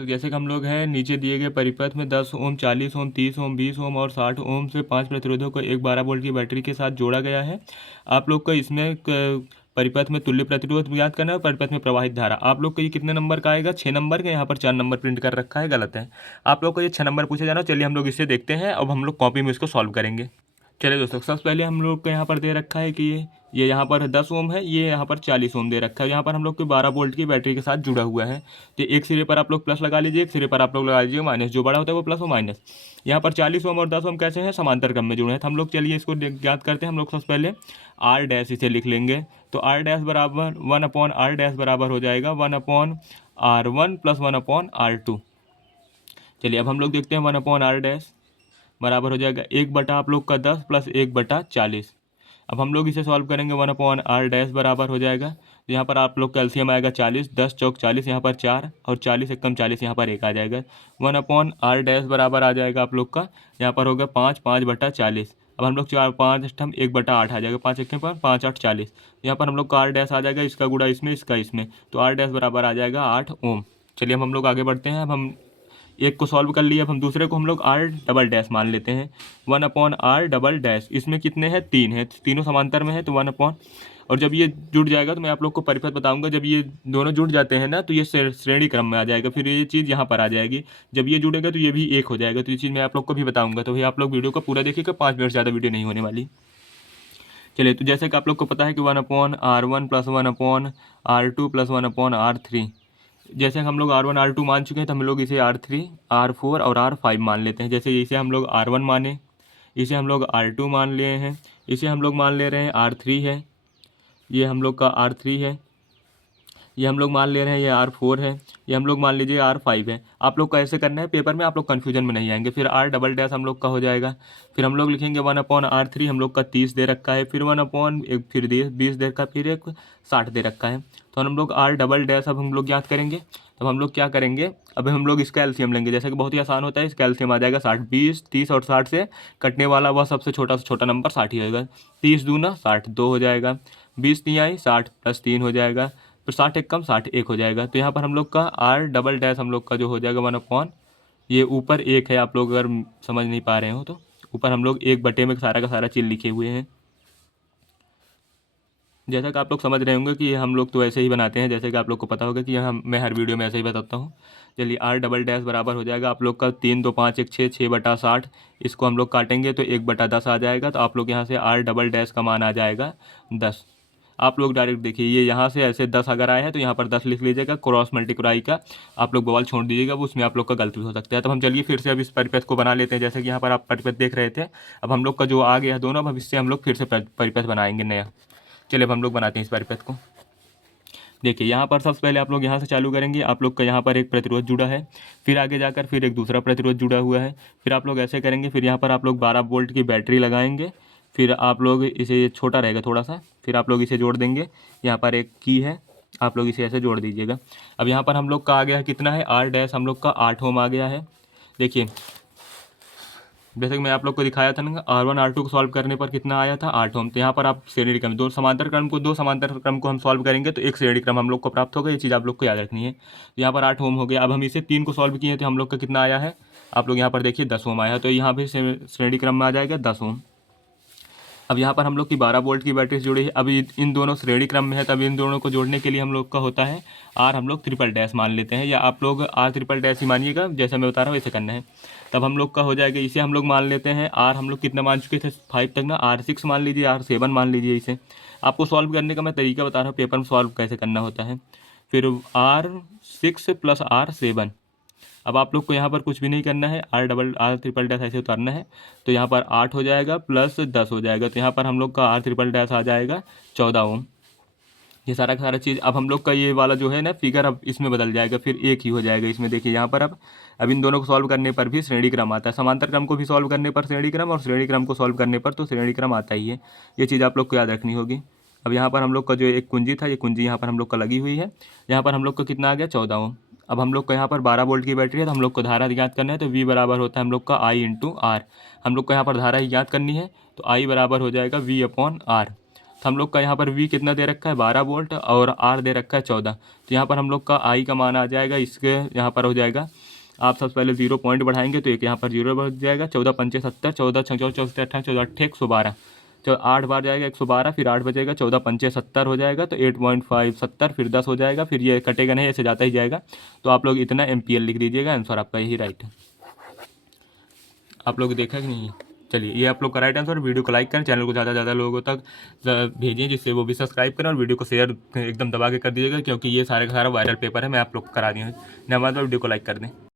तो जैसे कि हम लोग हैं नीचे दिए गए परिपथ में 10 ओम, 40 ओम, 30 ओम, 20 ओम और 60 ओम से 5 प्रतिरोधों को एक 12 वोल्ट की बैटरी के साथ जोड़ा गया है। आप लोग को इसमें परिपथ में तुल्य प्रतिरोध ज्ञात करना है और परिपथ में प्रवाहित धारा। आप लोग को ये कितने नंबर का आएगा? 6 नंबर का। यहाँ पर 4 नंबर प्रिंट कर रखा है, गलत है। आप लोग को ये 6 नंबर पूछे जाना। चलिए हम लोग इसे देखते हैं। अब हम लोग कॉपी में इसको सॉल्व करेंगे। चलिए दोस्तों, सबसे पहले हम लोग को यहाँ पर दे रखा है कि ये यहाँ पर 10 ओम है, ये यहाँ पर 40 ओम दे रखा है। यहाँ पर हम लोग को 12 वोल्ट की बैटरी के साथ जुड़ा हुआ है। तो एक सिरे पर आप लोग प्लस लगा लीजिए, एक सिरे पर आप लोग लगा लीजिए माइनस। जो बड़ा होता है वो प्लस और माइनस। यहाँ पर 40 ओम और 10 ओम कैसे हैं? समांतर क्रम में जुड़े हैं। तो हम लोग चलिए इसको ज्ञात करते हैं। हम लोग सबसे पहले आर डैश इसे लिख लेंगे। तो आर डैश बराबर 1/R डैश बराबर हो जाएगा 1/R1 प्लस 1/R2। चलिए अब हम लोग देखते हैं 1/R डैश बराबर हो जाएगा 1 बटा आप लोग का 10 प्लस 1/40। अब हम लोग इसे सॉल्व करेंगे। 1/R डैश बराबर हो जाएगा, तो यहाँ पर आप लोग का एलसीएम आएगा 40, 10 चौक 40, यहाँ पर 4 और 40 एकम 40, यहाँ पर 1 आ जाएगा। 1/R डैश बराबर आ जाएगा आप लोग का, यहाँ पर होगा 5/40। अब हम लोग 4 5 अष्टम 1/8 आ जाएगा, 5 एक पर 5 8 40। यहाँ पर हम लोग का आर डैश आ जाएगा, इसका गुणा इसमें, इसका इसमें, तो आर डैश बराबर आ जाएगा 8 ओम। चलिए अब हम लोग आगे बढ़ते हैं। अब हम एक को सॉल्व कर लिया, अब हम दूसरे को हम लोग आर डबल डैश मान लेते हैं। 1/R डबल डैश, इसमें कितने हैं? 3 है, तीनों समांतर में है, तो 1/। और जब ये जुड़ जाएगा तो मैं आप लोग को परिपथ बताऊंगा। जब ये दोनों जुड़ जाते हैं ना, तो ये श्रेणी क्रम में आ जाएगा, फिर ये चीज़ यहाँ पर आ जाएगी। जब ये जुड़ेगा तो ये भी एक हो जाएगा। तो ये चीज़ मैं आप लोग को भी बताऊंगा। तो भाई आप लोग वीडियो को पूरा देखिएगा, 5 मिनट से ज़्यादा वीडियो नहीं होने वाली। चलिए, तो जैसे कि आप लोग को पता है कि 1/R1 plus 1/R2 plus 1/R3। जैसे हम लोग R1 R2 मान चुके हैं, तो हम लोग इसे R3 R4 और R5 मान लेते हैं। जैसे इसे हम लोग R1 माने, इसे हम लोग R2 मान लिए हैं, इसे हम लोग मान ले रहे हैं R3 है, ये हम लोग का R3 है, ये हम लोग मान ले रहे हैं ये R4 है, ये हम लोग मान लीजिए R5 है। आप लोग को ऐसे करना है, पेपर में आप लोग कन्फ्यूजन में नहीं आएंगे। फिर R डबल डैश हम लोग का हो जाएगा। फिर हम लोग लिखेंगे 1/R3, हम लोग का 30 दे रखा है, फिर 1/1 फिर 20 दे रखा है, फिर एक 60 दे रखा है। तो हम लोग R डबल डैश अब हम लोग ज्ञात करेंगे। तब हम लोग क्या करेंगे? अब हम लोग इसका एलसीएम लेंगे। जैसे कि बहुत ही आसान होता है, इसका एलसीएम आ जाएगा 60। 20 30 और 60 से कटने वाला वह सबसे छोटा से छोटा नंबर 60 ही होगा। 30 दूना 60, 2 हो जाएगा। 20 नहीं आई 60 प्लस 3 हो जाएगा, फिर 60 एक कम 60 1 हो जाएगा। तो यहाँ पर हम लोग का आर डबल डैश हम लोग का जो हो जाएगा 1/। ये ऊपर 1 है, आप लोग अगर समझ नहीं पा रहे हो तो ऊपर हम लोग 1 बटे में सारा का सारा चीज़ लिखे हुए हैं। जैसा कि आप लोग समझ रहे होंगे कि हम लोग तो ऐसे ही बनाते हैं, जैसे कि आप लोग को पता होगा कि मैं हर वीडियो में ऐसे ही बताता हूँ। चलिए, आर डबल डैश बराबर हो जाएगा आप लोग का 3 2 5 1 6 6/60। इसको हम लोग काटेंगे तो 1/10 आ जाएगा। तो आप लोग यहाँ से आर डबल डैश का मान आ जाएगा 10। आप लोग डायरेक्ट देखिए, ये यहाँ से ऐसे 10 अगर आए हैं तो यहाँ पर 10 लिख लीजिएगा। क्रॉस मल्टीप्लाई का आप लोग बवाल छोड़ दीजिएगा, वो उसमें आप लोग का गलती हो सकता है। तो हम चलिए फिर से अब इस परिपथ को बना लेते हैं। जैसे कि यहाँ पर आप परिपथ देख रहे थे, अब हम लोग का जो आ गया दोनों, अब इससे हम लोग फिर से परिपथ बनाएंगे नया। चलिए अब हम लोग बनाते हैं इस परिपथ को। देखिए, यहाँ पर सबसे पहले आप लोग यहाँ से चालू करेंगे। आप लोग का यहाँ पर एक प्रतिरोध जुड़ा है, फिर आगे जाकर फिर एक दूसरा प्रतिरोध जुड़ा हुआ है। फिर आप लोग ऐसे करेंगे, फिर यहाँ पर आप लोग 12 वोल्ट की बैटरी लगाएंगे। फिर आप लोग इसे, छोटा रहेगा थोड़ा सा, फिर आप लोग इसे जोड़ देंगे। यहाँ पर एक की है, आप लोग इसे ऐसे जोड़ दीजिएगा। अब यहाँ पर हम लोग का आ गया है कितना है? आर डैश हम लोग का 8 ओम आ गया है। देखिए, जैसे कि मैं आप लोग को दिखाया था ना, R1 R2 को सॉल्व करने पर कितना आया था? 8 ओम। तो यहाँ पर आप श्रेणी क्रम, दो समांतर क्रम को हम सॉल्व करेंगे तो एक श्रेणी क्रम हम लोग को प्राप्त होगा। ये चीज़ आप लोग को याद रखनी है। यहाँ पर 8 ओम हो गया। अब हम इसे 3 को सॉल्व किए तो हम लोग का कितना आया है? आप लोग यहाँ पर देखिए 10 ओम आया। तो यहाँ भी श्रेणी क्रम में आ जाएगा 10 ओम। अब यहाँ पर हम लोग की 12 वोल्ट की बैटरी से जुड़ी है। अब इन दोनों श्रेणी क्रम में है, तब इन दोनों को जोड़ने के लिए हम लोग का होता है आर हम लोग ट्रिपल डैश मान लेते हैं, या आप लोग आर ट्रिपल डैश ही मानिएगा, जैसा मैं बता रहा हूँ वैसे करना है। तब हम लोग का हो जाएगा, इसे हम लोग मान लेते हैं आर, हम लोग कितना मान चुके थे? 5 तक ना, R6 मान लीजिए, R7 मान लीजिए। इसे आपको सॉल्व करने का मैं तरीका बता रहा हूँ, पेपर में सॉल्व कैसे करना होता है। फिर R6 प्लस R7। अब आप लोग को यहाँ पर कुछ भी नहीं करना है, आर ट्रिपल डैश ऐसे उतारना है। तो यहाँ पर 8 हो जाएगा प्लस 10 हो जाएगा, तो यहाँ पर हम लोग का आर ट्रिपल डैश आ जाएगा 14 ओम। ये सारा का सारा चीज़ अब हम लोग का ये वाला जो है ना फिगर, अब इसमें बदल जाएगा, फिर एक ही हो जाएगा इसमें। देखिए यहाँ पर अब इन दोनों को सॉल्व करने पर भी श्रेणी क्रम आता है। समांतर क्रम को भी सॉल्व करने पर श्रेणी क्रम, और श्रेणी क्रम को सॉल्व करने पर तो श्रेणी क्रम आता ही है। ये चीज़ आप लोग को याद रखनी होगी। अब यहाँ पर हम लोग का जो एक कुंजी था, ये कुंजी यहाँ पर हम लोग का लगी हुई है। यहाँ पर हम लोग का कितना आ गया? 14 ओम। अब हम लोग को यहाँ पर 12 वोल्ट की बैटरी है, तो हम लोग को धारा ज्ञात करना है। तो V बराबर होता है हम लोग का I × R। हम लोग को यहाँ पर धारा ही ज्ञात करनी है, तो I बराबर हो जाएगा V/R। तो हम लोग का यहाँ पर V कितना दे रखा है 12 वोल्ट और R दे रखा है 14। तो यहाँ पर हम लोग का I का मान आ जाएगा, इसके यहाँ पर हो जाएगा, आप सबसे पहले 0 पॉइंट बढ़ाएंगे तो एक यहाँ पर 0 बढ़ जाएगा, 14 पंचे 70, 14 छः 14 चौसठ 28 14 8 112, 8 बार जाएगा 112, फिर 8 बचेगा, 14 पंचे 70 हो जाएगा, तो 8.5 70, फिर 10 हो जाएगा, फिर ये कटेगा नहीं, ऐसे जाता ही जाएगा। तो आप लोग इतना एम्पियर लिख दीजिएगा, आंसर आपका यही राइट है। आप लोग देखा कि नहीं है? चलिए, ये आप लोग का राइट आंसर। वीडियो को लाइक करें, चैनल को ज़्यादा से ज़्यादा लोगों तक भेजें, जिससे वो भी सब्सक्राइब करें, और वीडियो को शेयर एकदम दबा के कर दीजिएगा, क्योंकि ये सारे का सारा वायरल पेपर है, मैं आप लोग को करा दिया हूँ। धन्यवाद, वीडियो को लाइक कर दें।